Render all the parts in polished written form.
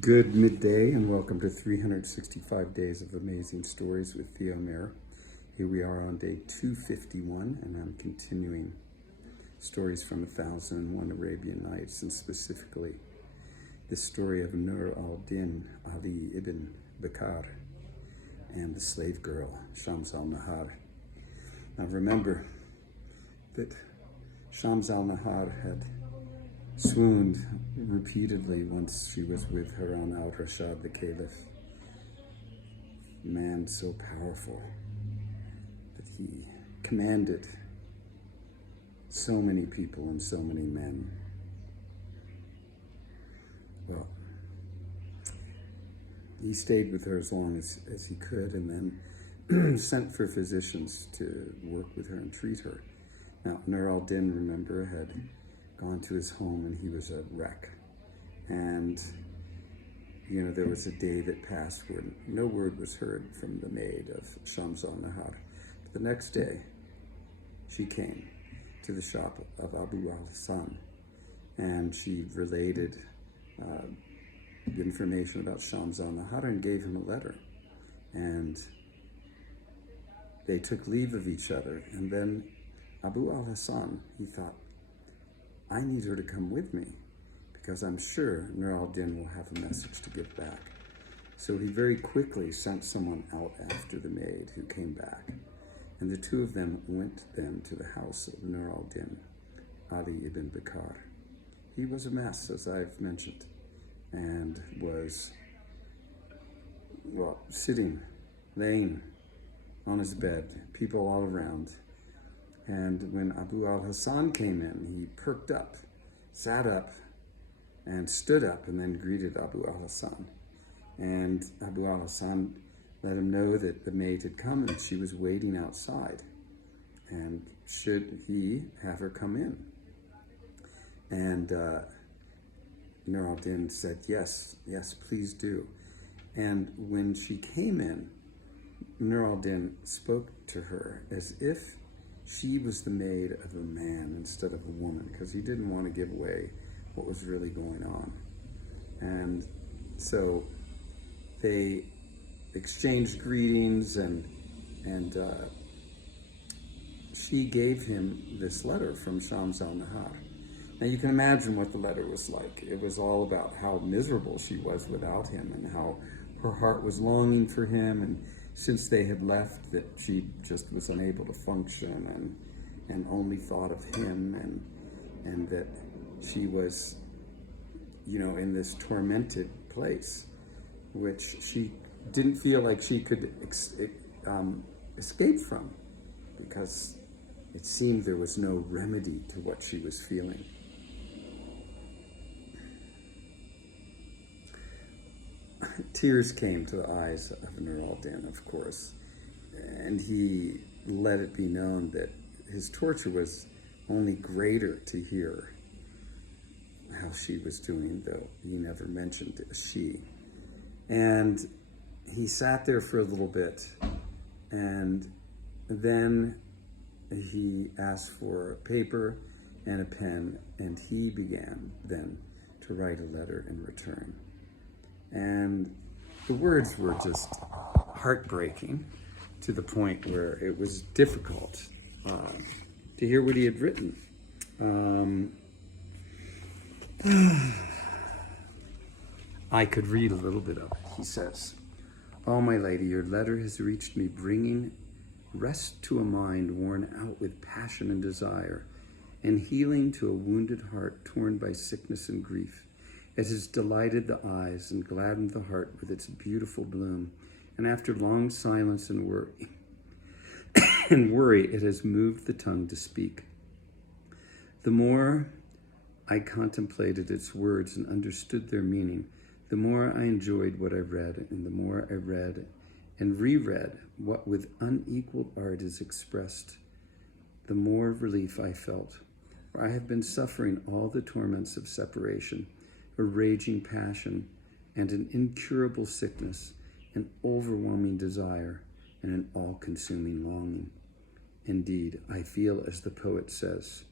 Good midday and welcome to 365 Days of Amazing Stories with Theo Mayer. Here we are on day 251 and I'm continuing stories from 1001 Arabian Nights, and specifically the story of Nur al-Din Ali ibn Bakkar and the slave girl Shams al-Nahar. Now remember that Shams al-Nahar had swooned repeatedly once she was with Harun al-Rashid, the caliph, a man so powerful that he commanded so many people and so many men. Well, he stayed with her as long as he could, and then sent for physicians to work with her and treat her. Now, Nur al-Din, remember, had gone to his home and he was a wreck. And, there was a day that passed where no word was heard from the maid of Shams al-Nahar. But the next day, she came to the shop of Abu al-Hassan and she related information about Shams al-Nahar and gave him a letter. And they took leave of each other. And then Abu al-Hassan, he thought, I need her to come with me because I'm sure Nur al-Din will have a message to give back. So he very quickly sent someone out after the maid who came back. And the two of them went then to the house of Nur al-Din, Ali ibn Bakkar. He was a mess, as I've mentioned, and was, sitting, laying on his bed, people all around. And when Abu al-Hassan came in, he perked up, sat up, and stood up, and then greeted Abu al-Hassan. And Abu al-Hassan let him know that the maid had come and she was waiting outside. And should he have her come in? And Nur al-Din said, yes, please do. And when she came in, Nur al-Din spoke to her as if she was the maid of a man instead of a woman, because he didn't want to give away what was really going on. And so they exchanged greetings, and she gave him this letter from Shams al-Nahar. Now you can imagine what the letter was like. It was all about how miserable she was without him and how her heart was longing for him, and since they had left, that she just was unable to function and only thought of him, and that she was, in this tormented place, which she didn't feel like she could escape from, because it seemed there was no remedy to what she was feeling. Tears came to the eyes of Nur al-Din, of course, and he let it be known that his torture was only greater to hear how she was doing, though he never mentioned a she. And he sat there for a little bit, and then he asked for a paper and a pen, and he began then to write a letter in return. And the words were just heartbreaking to the point where it was difficult to hear what he had written. I could read a little bit of it. He says, "Oh, my lady, your letter has reached me, bringing rest to a mind worn out with passion and desire, and healing to a wounded heart torn by sickness and grief. It has delighted the eyes and gladdened the heart with its beautiful bloom. And after long silence and worry, it has moved the tongue to speak. The more I contemplated its words and understood their meaning, the more I enjoyed what I read, and the more I read and reread what with unequaled art is expressed, the more relief I felt. For I have been suffering all the torments of separation, a raging passion, and an incurable sickness, an overwhelming desire, and an all-consuming longing. Indeed, I feel as the poet says,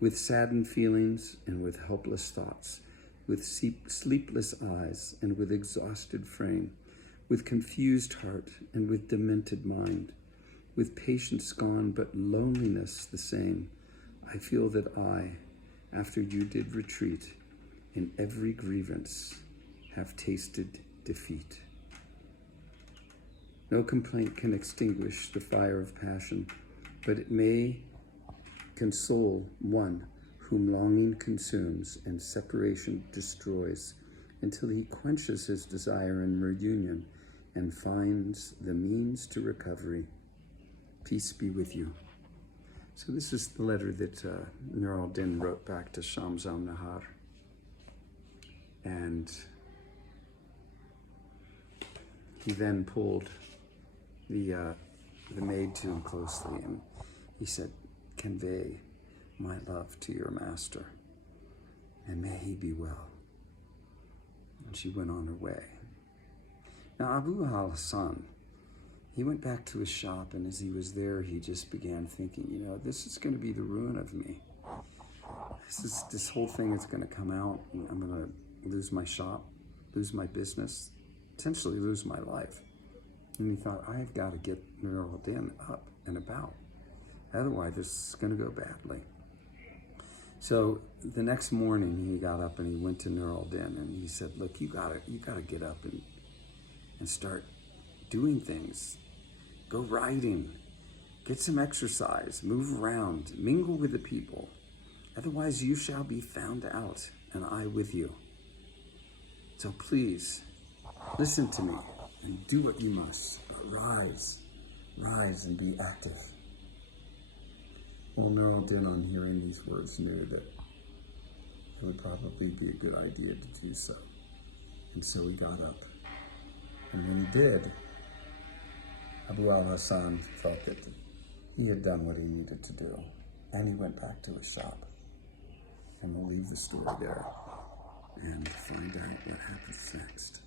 with saddened feelings and with helpless thoughts, with sleepless eyes and with exhausted frame, with confused heart and with demented mind, with patience gone but loneliness the same, I feel that I, after you did retreat, in every grievance have tasted defeat. No complaint can extinguish the fire of passion, but it may console one whom longing consumes and separation destroys, until he quenches his desire in reunion and finds the means to recovery. Peace be with you. So this is the letter that Nur al-Din wrote back to Shams al-Nahar. And he then pulled the maid to him closely, and he said, "Convey my love to your master, and may he be well." And she went on her way. Now Abu al-Hassan, he went back to his shop, and as he was there, he just began thinking, you know, this is going to be the ruin of me. This whole thing is going to come out, and I'm going to lose my shop, lose my business, potentially lose my life. And he thought, I've got to get Nur al-Din up and about. Otherwise, this is going to go badly. So the next morning, he got up and he went to Nur al-Din, and he said, look, you gotta get up and start doing things. Go riding, get some exercise, move around, mingle with the people. Otherwise, you shall be found out, and I with you. So please, listen to me and do what you must. Rise and be active. Well, Nur al-Din, on hearing these words, knew that it would probably be a good idea to do so. And so he got up. And when he did, Abu al-Hassan felt that he had done what he needed to do. And he went back to his shop. And we'll leave the story there and find out what happens next.